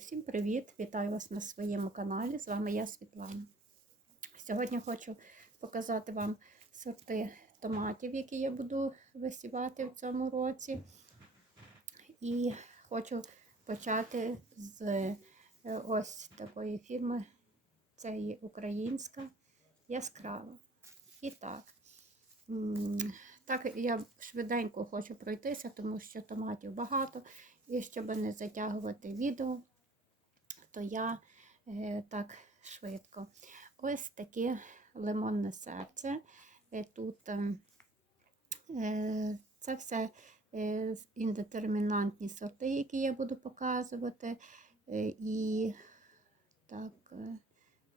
Усім привіт! Вітаю вас на своєму каналі. З вами я Світлана. Сьогодні хочу показати вам сорти томатів, які я буду висівати в цьому році. І хочу почати з е, ось такої фірми. Це є українська яскрава. І так, так я швиденько хочу пройтися, тому що томатів багато. І щоб не затягувати відео, то я е, так швидко. Ось таке лимонне серце. Е, тут е, це все індетермінантні сорти, які я буду показувати. І так,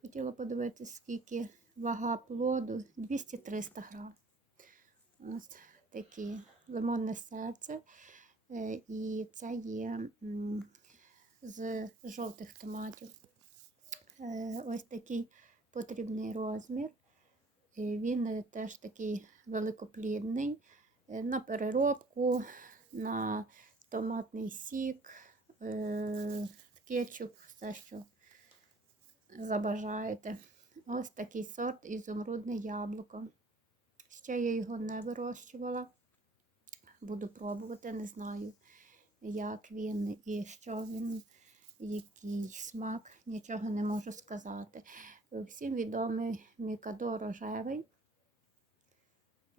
хотіла подивитися, скільки вага плоду 200-300 грам. Ось такі лимонне серце. І це є з жовтих томатів. Е, Ось такий потрібний розмір. Він е, теж такий великоплідний. Е, На переробку, на томатний сік, кетчуп, все, що забажаєте. Ось такий сорт ізумрудне яблуко. Ще я його не вирощувала. Буду пробувати, не знаю, як він і що він, який смак, нічого не можу сказати. Всім відомий Мікадо рожевий.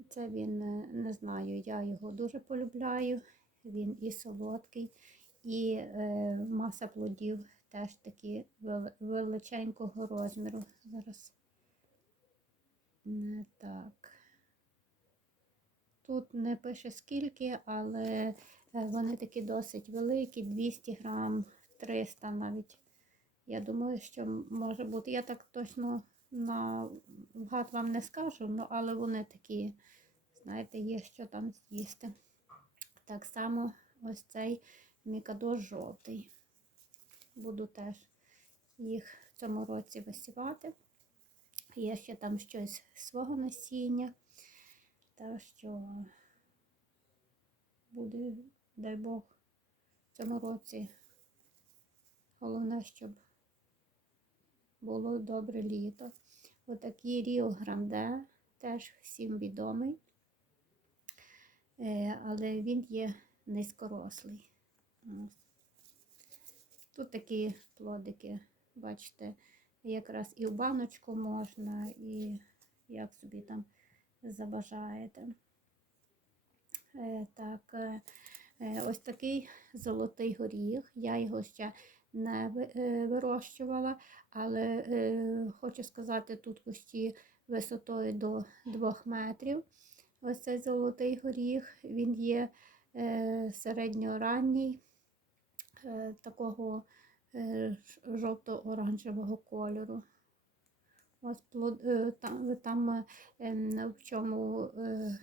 Це він, е, не знаю, я його дуже полюбляю. Він і солодкий, і е, маса плодів теж такі величенького розміру. Зараз не так. Тут не пише скільки, але вони такі досить великі, 200 грам, 300 навіть. Я думаю, що може бути. Я так точно на вгад вам не скажу, ну, але вони такі, знаєте, є що там з'їсти. Так само ось цей мікадос жовтий. Буду теж їх в цьому році висівати. Є ще там щось свого насіння. Так що буде, дай Бог, в цьому році. Головне, щоб було добре літо. Отакий Ріо Гранде, теж всім відомий, Е, але він є низькорослий. Тут такі плодики, бачите, якраз і в баночку можна, і як собі там забажаєте. Е, Так, е, ось такий золотий горіх. Я його ще не е, вирощувала, але е, хочу сказати, тут кущі висотою до 2 метрів. Ось цей золотий горіх, він є е, середньоранній, е, такого е, жовто-оранжевого кольору. Ось е, там, там е, ем, в чому е,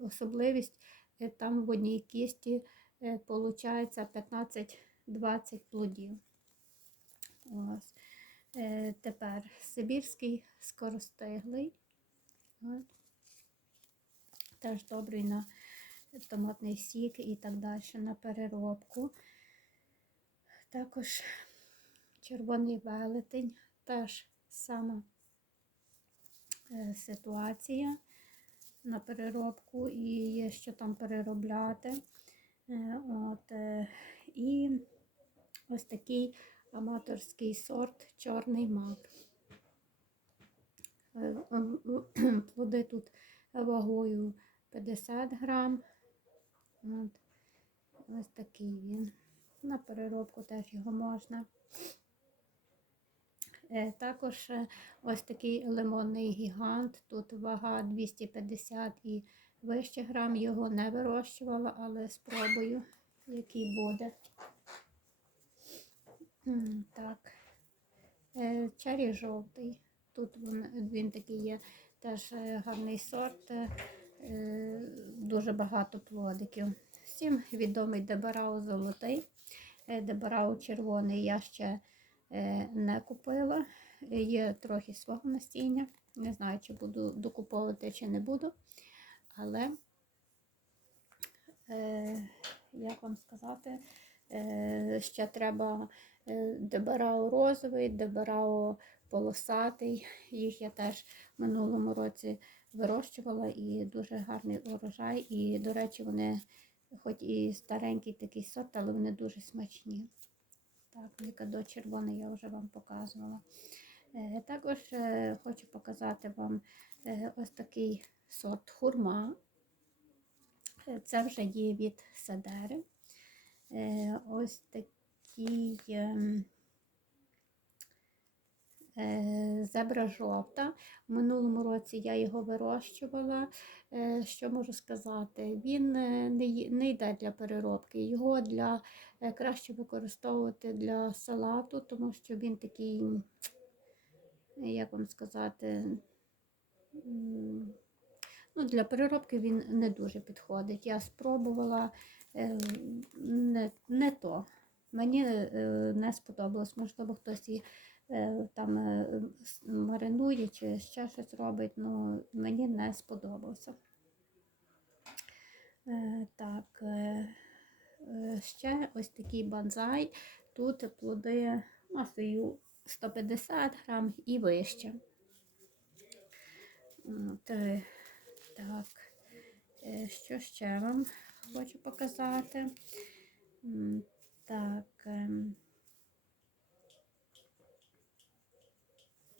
особливість, е, там в одній кісті виходить 15-20 плодів. Ось. Е, Тепер Сибірський скоростиглий. Теж добрий на томатний сік і так далі на переробку. Також червоний велетень, теж сама е, ситуація на переробку і є що там переробляти. Е, От, е, і ось такий аматорський сорт чорний мак. Е, Плоди тут вагою 50 грам. От. Ось такий він. На переробку теж його можна. Е, Також е, ось такий лимонний гігант. Тут вага 250 і вище грам. Його не вирощувала, але спробую, який буде. Так. Е, Чері жовтий. Тут він, він такий є теж гарний сорт, дуже багато плодиків. Всім відомий Дебарау золотий. Дебарау червоний я ще не купила. Е, Є трохи свого насіння. Не знаю, чи буду докуповувати, чи не буду. Але, е, як вам сказати, Е, Ще треба е, дебарао розовий, дебарао полосатий. Їх я теж в минулому році вирощувала і дуже гарний урожай. І, до речі, вони, хоч і старенький такий сорт, але вони дуже смачні. Так, мікадо червоний я вже вам показувала. Е, Також е, хочу показати вам е, ось такий сорт хурма. Е, Це вже є від Седери. Е, Ось такий ем, е, зебра жовта. В минулому році я його вирощувала. Е, Що можу сказати? Він е, не йде для переробки. Його для, е, краще використовувати для салату, тому що він такий, як вам сказати, ну, для переробки він не дуже підходить. Я спробувала не, не то. Мені не сподобалось. Можливо, хтось і там е, маринує чи ще щось робить, але мені не сподобався. Е, Так, е, е, ще ось такий банзай. Тут плоди масою 150 грам і вище. От, е, так, е, що ще вам хочу показати? Так. ем,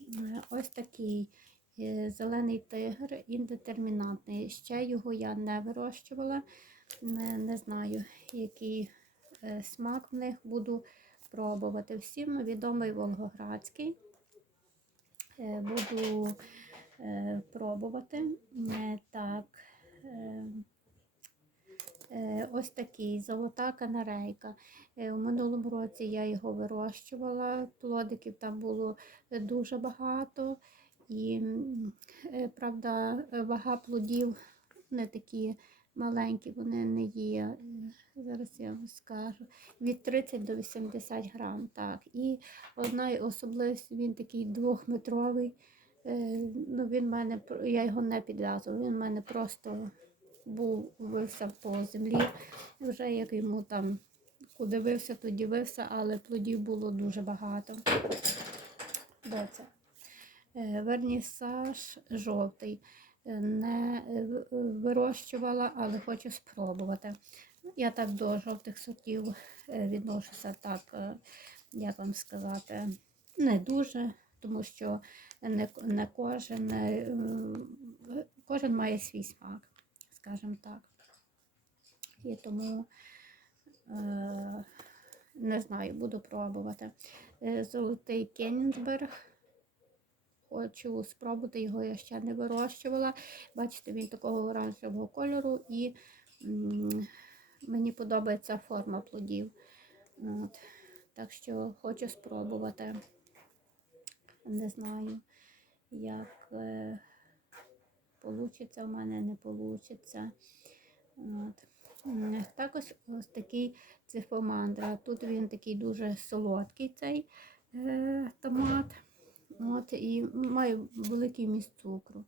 Е, Ось такий е, зелений тигр, індетермінантний. Ще його я не вирощувала. Не, не знаю, який е, смак в них буду пробувати. Всім відомий Волгоградський. Е, Буду е, пробувати. Е, Так. Е, Е, Ось такий золота канарейка. Е, У минулому році я його вирощувала, плодиків там було е, дуже багато. І, е, правда, е, вага плодів не такі маленькі, вони не є. е, Зараз я вам скажу. Від 30 до 80 грам. Так. І одна особливість, він такий двохметровий. Е, Ну, він мене, я його не підв'язувала, він в мене просто був вився по землі. Вже як йому там куди вився, то дивився, але плодів було дуже багато. Доця. Е, Вернісаж жовтий. Е, Не е, вирощувала, але хочу спробувати. Я так до жовтих сортів відношуся так, як вам сказати, не дуже, тому що не, не кожен, кожен має свій смак, скажімо так. І тому е, не знаю, буду пробувати. Е, Золотий Кенінсберг. Хочу спробувати його, я ще не вирощувала. Бачите, він такого оранжевого кольору і м, мені подобається форма плодів. От. Так що хочу спробувати. Не знаю, як е, получиться в мене, не получиться. От. Також ось такий цифомандра. Тут він такий дуже солодкий цей е, томат. От, і має великий міст цукру.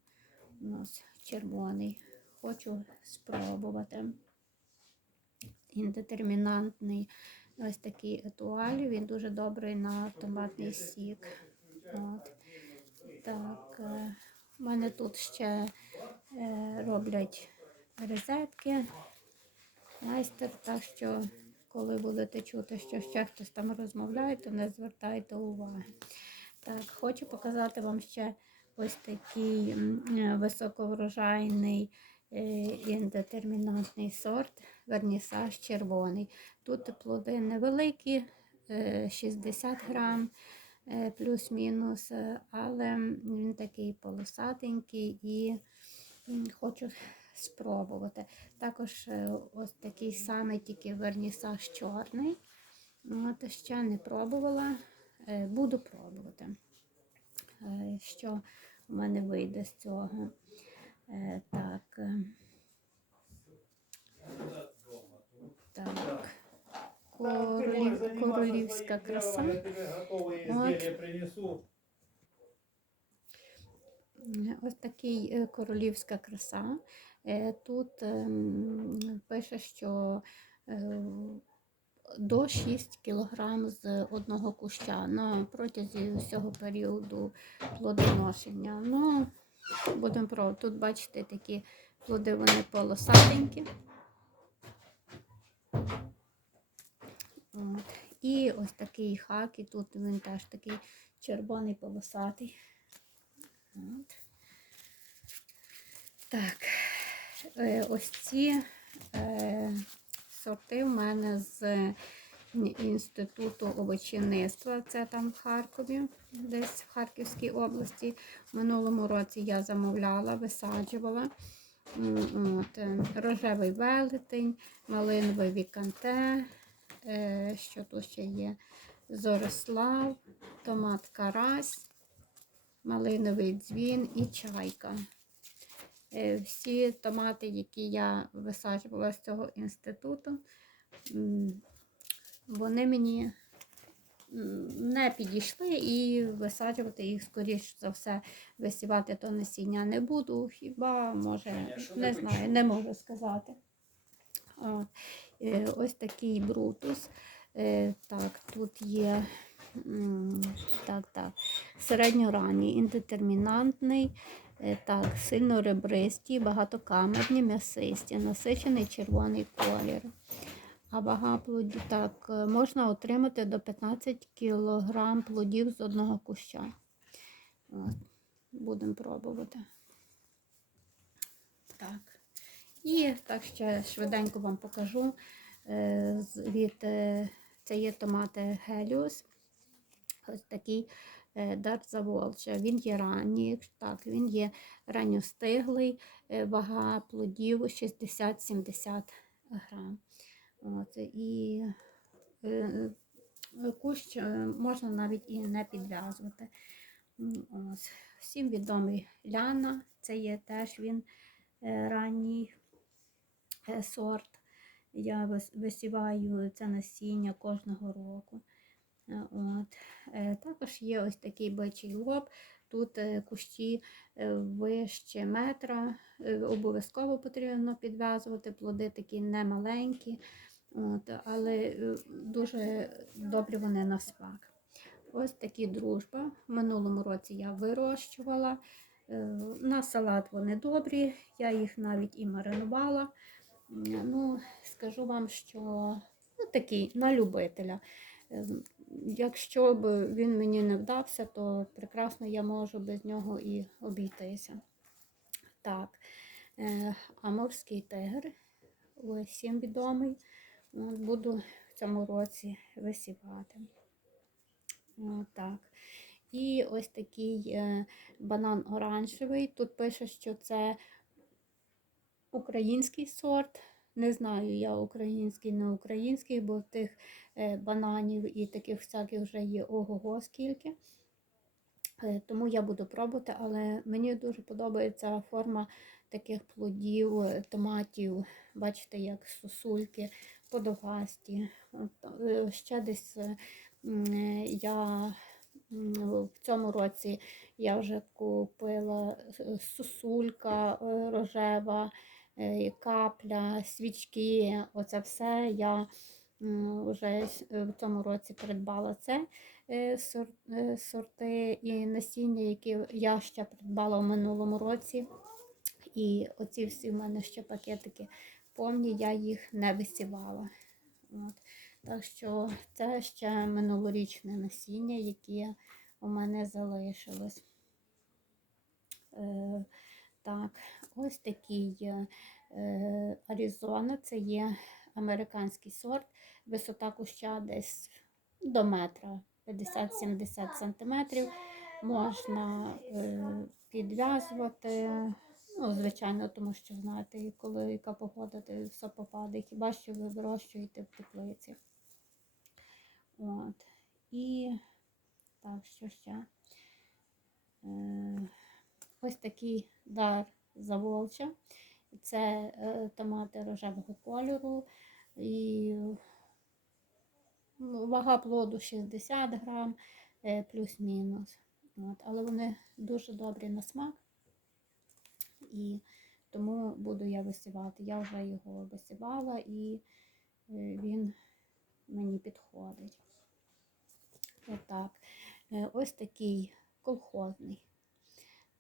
У нас червоний. Хочу спробувати. Індетермінантний ось такий етуаль. Він дуже добрий на томатний сік. От. Так, е, у мене тут ще е, роблять розетки майстер, так що коли будете чути, що ще хтось там розмовляє, то не звертайте уваги. Так, хочу показати вам ще ось такий е, високоврожайний е, індетермінантний сорт, вернісаж червоний. Тут плоди невеликі, е, 60 грам е, плюс-мінус, е, але він такий полосатенький і хочу спробувати. Також е, ось такий самий, тільки вернісаж чорний. От, ще не пробувала, Е, буду пробувати, Е, що в мене вийде з цього. Е, Так. е, Так. Королів, королівська краса. От. Ось такий е, королівська краса. Е, Тут ем, пише, що е, до 6 кг з одного куща на протязі всього періоду плодоношення. Ну, будемо пробувати. Тут, бачите, такі плоди вони полосатенькі. І ось такий хак, і тут він теж такий червоний полосатий. От. Так, е, ось ці е, сорти в мене з інституту овочівництва. Це там в Харкові, десь в Харківській області. В минулому році я замовляла, висаджувала. От, е, рожевий велетень, малиновий віканте, що тут ще є? Зорислав, томат карась, малиновий дзвін і чайка. Е, Всі томати, які я висаджувала з цього інституту, вони мені не підійшли і висаджувати їх, скоріш за все, висівати то насіння не буду. Хіба може, не знаю, не можу сказати. От. Е, Ось такий брутус. Е, Так, тут є так, так, середньоранній, індетермінантний, е, так, сильно ребристі, багатокамерні, м'ясисті, насичений червоний колір. А вага плодів так, можна отримати до 15 кг плодів з одного куща. Будемо пробувати. Так. І так ще швиденько вам покажу. Е, Від, е, це є томати Геліус. Ось такий е, дар заволча. Він є ранній, так, він є ранньостиглий, вага плодів 60-70 грам. От, і кущ можна навіть і не підв'язувати. Всім відомий ляна, це є теж він ранній сорт. Я висіваю це насіння кожного року. Е, От. Е, Також є ось такий бичий лоб. Тут е, кущі е, вище метра. Е, Обов'язково потрібно підв'язувати. Плоди такі немаленькі, от, але е, дуже добрі вони на смак. Ось такі дружба. В минулому році я вирощувала. Е, На салат вони добрі, я їх навіть і маринувала. Ну, скажу вам, що ну, такий на любителя. Е, Якщо б він мені не вдався, то прекрасно я можу без нього і обійтися. Так, е, амурський тигр, всім відомий. От Буду в цьому році висівати. От так. І ось такий е, банан оранжевий. Тут пише, що це український сорт. Не знаю, я український, не український, бо тих е, бананів і таких всяких вже є ого-го скільки. Е, Тому я буду пробувати, але мені дуже подобається форма таких плодів, е, томатів. Бачите, як сосульки, подовгасті. Е, Ще десь я в цьому році я вже купила сосулька рожева, капля, свічки. Оце все я вже е, в цьому році придбала це е, е, сорти і насіння, які я ще придбала в минулому році. І оці всі в мене ще пакетики повні, я їх не висівала. От. Так що це ще минулорічне насіння, яке у мене залишилось. Так, ось такий е, е, Аризона, це є американський сорт. Висота куща десь до метра 50-70 сантиметрів. Можна е, підв'язувати. Ну, звичайно, тому що знаєте, коли яка погода, то все попаде. Хіба що ви вирощуєте в теплиці. От. І так, що ще? Е, ось такий дар заволча. Це е, томати рожевого кольору. І ну, вага плоду 60 грам е, плюс-мінус. Але вони дуже добрі на смак. І тому буду я висівати. Я вже його висівала і е, він мені підходить. Отак. Ось такий колхозний.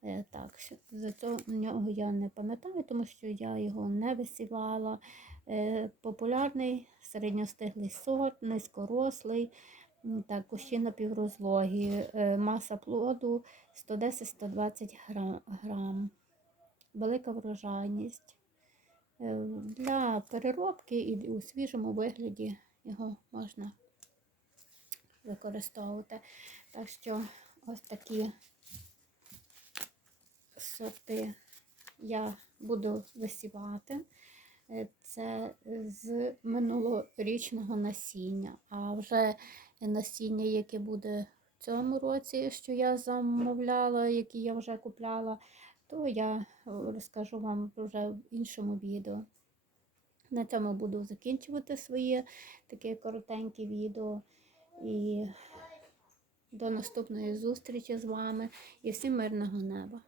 Е, Так, за цього нього я не пам'ятаю, тому що я його не висівала. Е, Популярний середньостиглий сорт, низькорослий, так, кущі напіврозлогі, Е, маса плоду 110-120 грам. Велика врожайність. Для переробки і у свіжому вигляді його можна використовувати. Так що ось такі сорти я буду висівати. Е, Це з минулорічного насіння. А вже насіння, яке буде в цьому році, що я замовляла, які я вже купляла, то я е, розкажу вам вже в іншому відео. На цьому буду закінчувати своє таке коротеньке відео. І до наступної зустрічі з вами і всім мирного неба!